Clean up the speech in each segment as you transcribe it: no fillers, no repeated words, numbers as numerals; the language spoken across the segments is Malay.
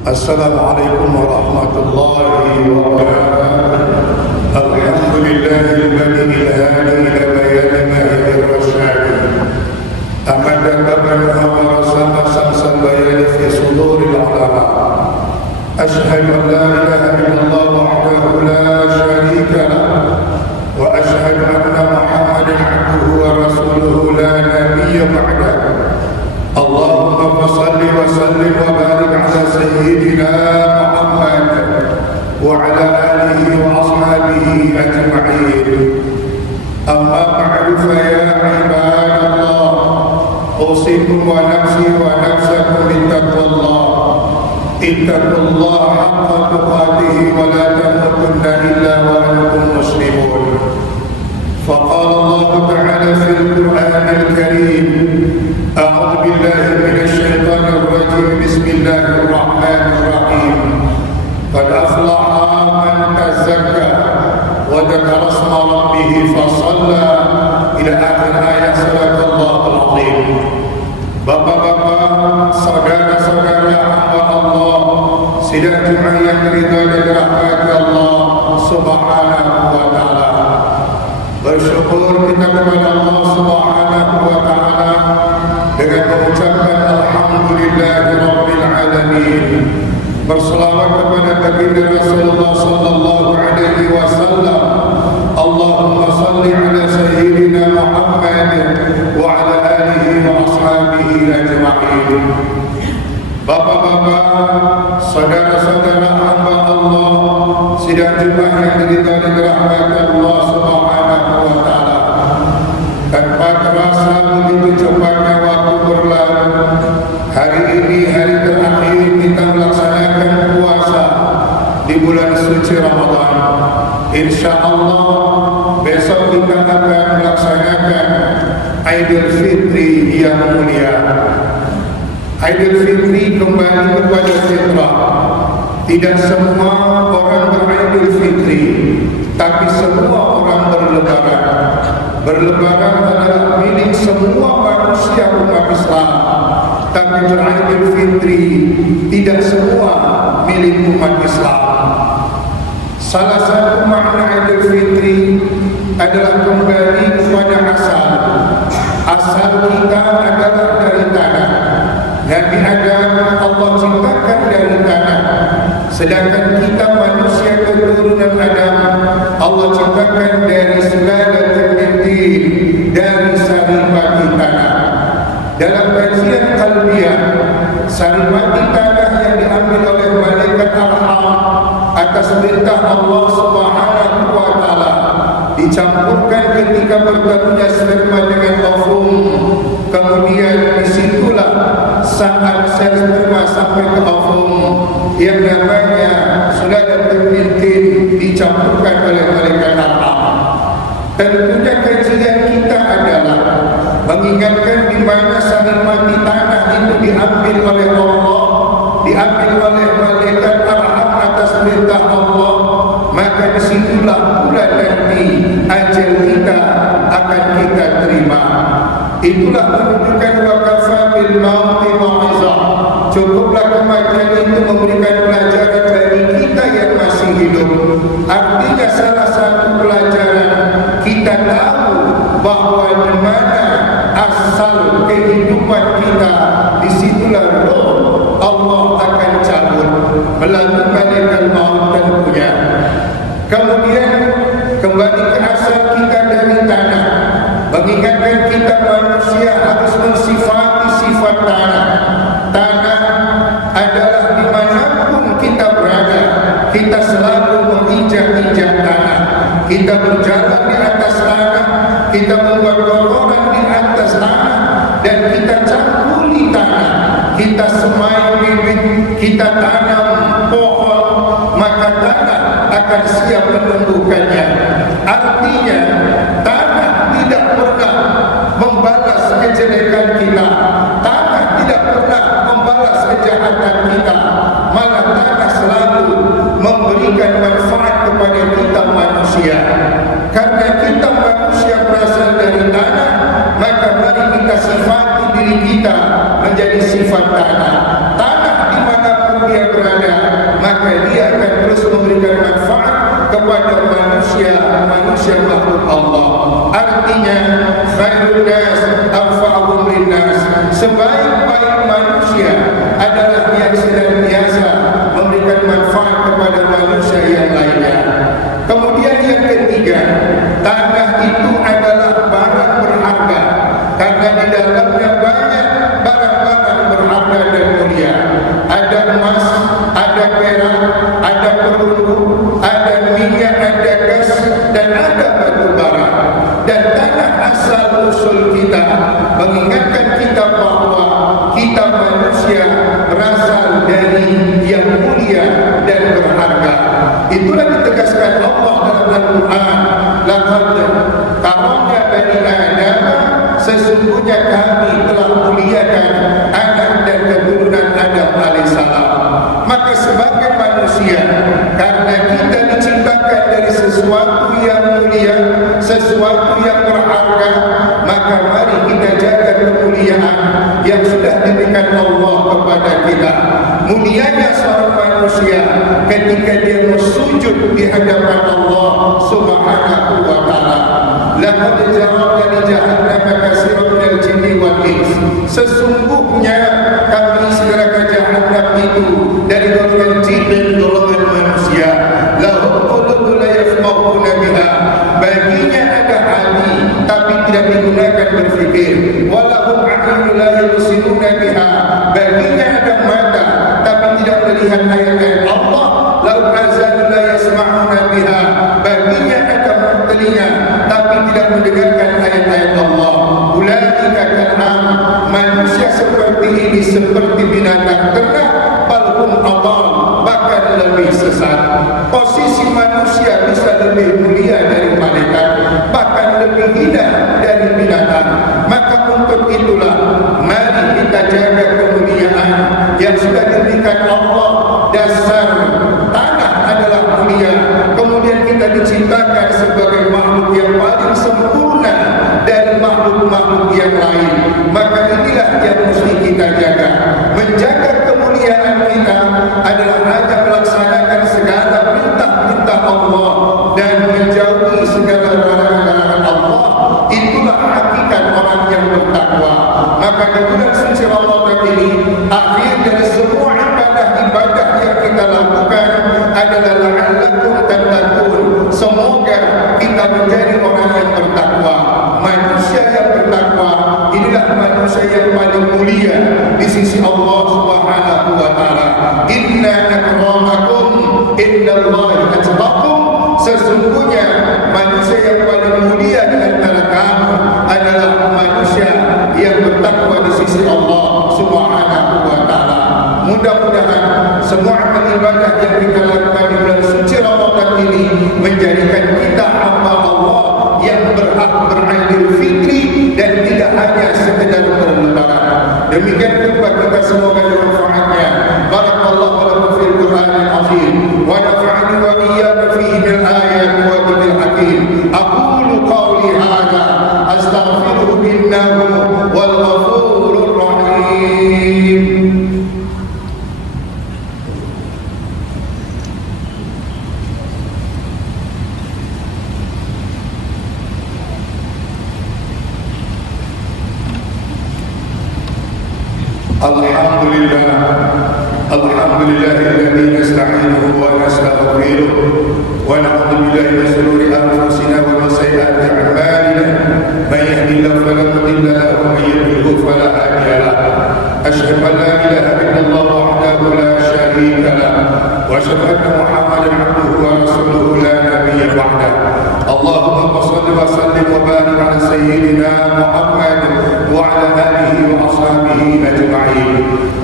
Assalamualaikum warahmatullahi wabarakatuh. Alhamdulillahil badil hadi ila bayani mahir rasyadi. Amadan baban wa rasama samsal bayani fi suduril ulama. Ashhadu an la ilaha illallah wahdahu la syarika lah wa ashhadu anna Muhammadan abduhu wa rasuluhu la nabiyya ba'dahu. Allahumma salli wa sallim wa barik ala sayyidina Muhammad wa ala alihi wa ashabihi ajma'in. Amma ba'du fa ya ibadallah, usikum wa nafsi wa nafsakum bittaqwallah. Ittaqullaha haqqa tuqatih wa la tamutunna illa wa antum muslimun. Faqala Allah ta'ala fil Qur'anil Karim, a'udzu billahi minasy syaithanir rajim. Bismillahir rahmanir rahim. Qad aflaha man tazakka wa dzakara isma rabbih fa shalla ila akhir ayat sadaqallahul azim. Bapak-bapak, saudara-saudara hamba Allah, sidang Jumat yang ridha dan rahmat Allah Subhanahu wa taala. Bersyukur kita kepada Allah Subhanahu wa taala dengan mengucapkan alhamdulillahirabbil alamin. Berselawat kepada baginda Rasulullah sallallahu alaihi wasallam. Allahumma salli ala sayyidina Muhammad wa ala alihi wa ashabihi ajma'in. Bapak-bapak, saudara-saudara hamba Allah, sidang Jumat yang diridhai dan dirahmati Allah Subhanahu wa taala. Tanpa terasa begitu cepatnya waktu berlalu. Hari ini hari terakhir kita melaksanakan puasa di bulan suci Ramadan. InsyaAllah besok kita akan melaksanakan Aidil Fitri yang mulia. Aidil Fitri kembali kepada fitrah. Tidak semua orang beraidil fitri, tapi semua orang berlebaran. Berlebaran adalah milik semua manusia umat Islam, tapi beraidil fitri tidak semua milik umat Islam. Salah satu makna Aidil Fitri adalah kembali kepada asal. Asal kita adalah dari tanah. Nabi Adam Allah ciptakan dari tanah. Sedangkan kita manusia keturunan Adam Allah ciptakan dari sulalatul min tin, dari saripati tanah. Dalam kajian qalbiyah, saripati tanah yang diambil oleh malaikat arham atas perintah Allah Subhanahu wa taala dicampurkan ketika bertemunya sperma dengan ovum. Kemudian disitulah saat sel sperma sampai ke ovum yang namanya sulalatul min tin dicampurkan oleh malaikat arham. Tentunya kajian kita adalah mengingatkan di mana saripati tanah itu diambil oleh Allah, diambil oleh malaikat arham atas perintah Allah. Maka disitulah pula nanti ajal kita akan kita terima. Itulah menunjukkan wakafa bil mauti mau'izah. Cukuplah kematian itu memberikan pelajaran bagi kita yang masih hidup. Artinya salah satu pelajaran kita tahu bahwa di mana asal kehidupan kita, disitulah roh Allah akan cabut melalui malaikat maut tentunya. Kemudian kembali ke asal kita dari tanah, mengingatkan kita manusia harus mensifati sifat tanah. Tanah adalah dimanapun kita berada, kita selalu menginjak-injak tanah. Kita berjalan di atas tanah, kita membuat dorongan di atas tanah, dan kita campuri tanah. Kita semai bibit, kita tanam pohon, maka tanah akan siap menumbuhkannya. Artinya tanah tidak pernah membalas kejelekan kita, tanah tidak pernah membalas kejahatan kita, malah tanah selalu memberikan manfaat kepada kita manusia. Karena kita manusia berasal dari tanah, maka mari kita sifati diri kita menjadi sifat tanah. Tanah dimanapun dia berada, manusia makhluk Allah. Artinya khairun nas anfa'uhum linnas, sebaik-baik manusia adalah yang senantiasa memberikan manfaat kepada manusia yang lainnya. Kemudian yang ketiga, tanah itu adalah barang berharga karena di dalamnya banyak barang-barang berharga dan mulia. Ada emas, ada perak, ada perunggu, ada minyak, ada gas, dan ada batu bara. Dan tanah asal usul kita mengingatkan kita bahwa kita manusia berasal dari yang mulia dan berharga. Itulah ditegaskan Allah dalam Al-Quran, laqad karramna bani Adam, sesungguhnya kami telah muliakan anak dan keturunan Adam alaihissalam. Maka sebagai manusia, karena kita diciptakan dari sesuatu yang mulia, sesuatu yang berharga, maka mari kita jaga kemuliaan yang sudah diberikan Allah kepada kita. Mulianya seorang manusia ketika dia bersujud di hadapan Allah Subhanahu wa taala. Laqad jarabna li jahannam katsiran minal jinni wal ins. Sesungguhnya kami segera jahannam itu dari golongan jin dan golongan manusia. Lahum qulubun la yafqahuna biha, baginya ada hati tapi tidak digunakan berfikir. Walahum a'yunun la yubsiruna biha, baginya ada mata tapi tidak melihat ayat-ayat Allah. Lahum azanun la yasma'una biha, baginya ada telinga tapi tidak mendengarkan ayat-ayat Allah. Ulaika kal'am, manusia seperti ini seperti binatang ternak, balhum adall, bahkan lebih sesat. Posisi manusia bisa lebih mulia dari malaikat, bahkan lebih hina dari binatang. Maka untuk itulah mari kita jaga kemuliaan yang sudah diberikan Allah. Dasar tanah adalah mulia, kemudian kita diciptakan sebagai makhluk yang paling sempurna dari makhluk-makhluk yang lain. Maka inilah yang mesti kita jaga. Menjaga kemuliaan kita adalah hanya melaksanakan segala perintah-perintah Allah dan menjauhi segala larangan-larangan Allah. Itulah hakikat orang yang bertakwa. Maka di bulan suci Ramadan ini, akhir dari semua ibadah yang kita lakukan adalah la'allakum tattaqun. Semoga kita menjadi orang yang bertakwa. Manusia yang bertakwa inilah manusia yang paling mulia di sisi Allah Subhanahu wa taala. Inna akramakum indallahi atqakum, sesungguhnya manusia yang paling mulia di antara kamu adalah manusia yang bertakwa di sisi Allah Subhanahu wa taala. Mudah-mudahan semua amal ibadah yang kita lakukan di bulan suci Ramadan ini menjadikan kita hamba Allah yang berhak beridul fitri dan tidak hanya sekedar berlebaran. Demikian khutbah kita, semoga bermanfaatnya. Barakallahu lakum fil Qur'anil azim wa nafa'ani wa iyyakum fihi min ayati wa dhikril hakim. Aqulu qawli hadza astaghfiruhu innahu wal ghafurur rahim. Alhamdulillah alladzi nasta'inuhu wa nastaghfiruh wa na'udzu billahi min shururi anfusina wa min sayyi'ati a'malina. Man yahdihillahu fala mudilla lahu wa man yudlil fala hadiya lahu. Asyhadu an la ilaha illallah wahdahu la syarika lahu wa asyhadu anna Muhammadan 'abduhu wa rasuluhu la nabiyya ba'dahu. Allahumma shalli wa sallim wa barik 'ala sayyidina Muhammad wa 'ala alihi wa ashabihi ajma'in.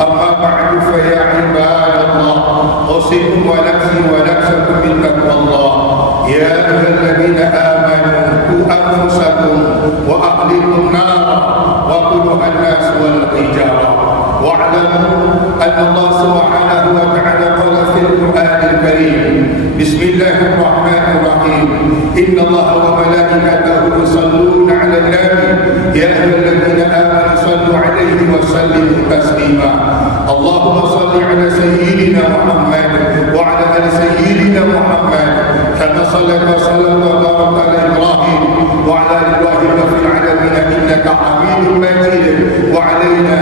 Amma ba'du fa ya ibadallah, usikum wa nafsi wa nafsakum min taqwallah. Ya ayyuhalladzina amanu qu anfusakum wa ahlikum nara wa quduha an-nas wal hijarah. Wa'lamu anna Allah subhanahu wa ta'ala qala fil Qur'anil karim, Bismillahirrahmanirrahim, inna Allaha wa malaikatahu yusalluna 'alan nabi ya ayyuhalladzina amanu sallu 'alaihi wa sallimu taslima. Allahumma salli 'ala sayyidina Muhammad wa 'ala ali sayyidina Muhammad kama sallaita wa sallamta wa barakta 'ala مجيد وعلينا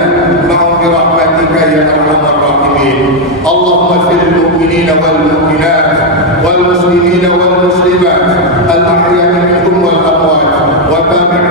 معهم برحمتك يا أرحم الراحمين. اللهم اغفر للمؤمنين والمؤمنات والمسلمين والمسلمات الأحياء منهم والأموات وتابع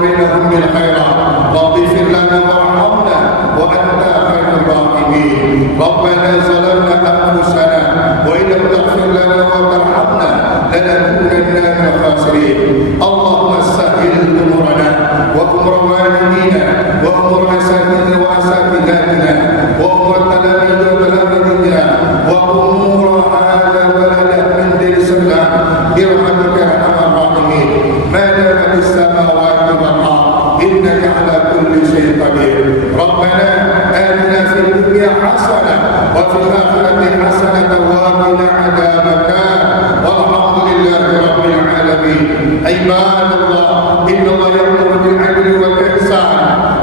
بينهم بالخيرات. رب اغفر لنا وارحمنا وأنت خير الراحمين. ربنا ظلمنا أنفسنا وإن لم تغفر لنا وترحمنا لنكونن من الخاسرين. اللهم سهل أمورنا وأمر والدينا وأمر أساتذتنا وأساتذتنا وأمر تلاميذ وتلاميذنا وأمور هذا البلد من دير السلام برحمتك يا أرحم الراحمين. ما دامت السماوات والأرض إنك على كل شيء قدير. ربنا آتنا في الدنيا حسنة وفي الآخرة حسنة وقنا عذاب النار والحمد لله رب العالمين. عباد الله إن الله يأمر بالعدل والإحسان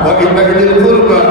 وإيتاء ذي القربى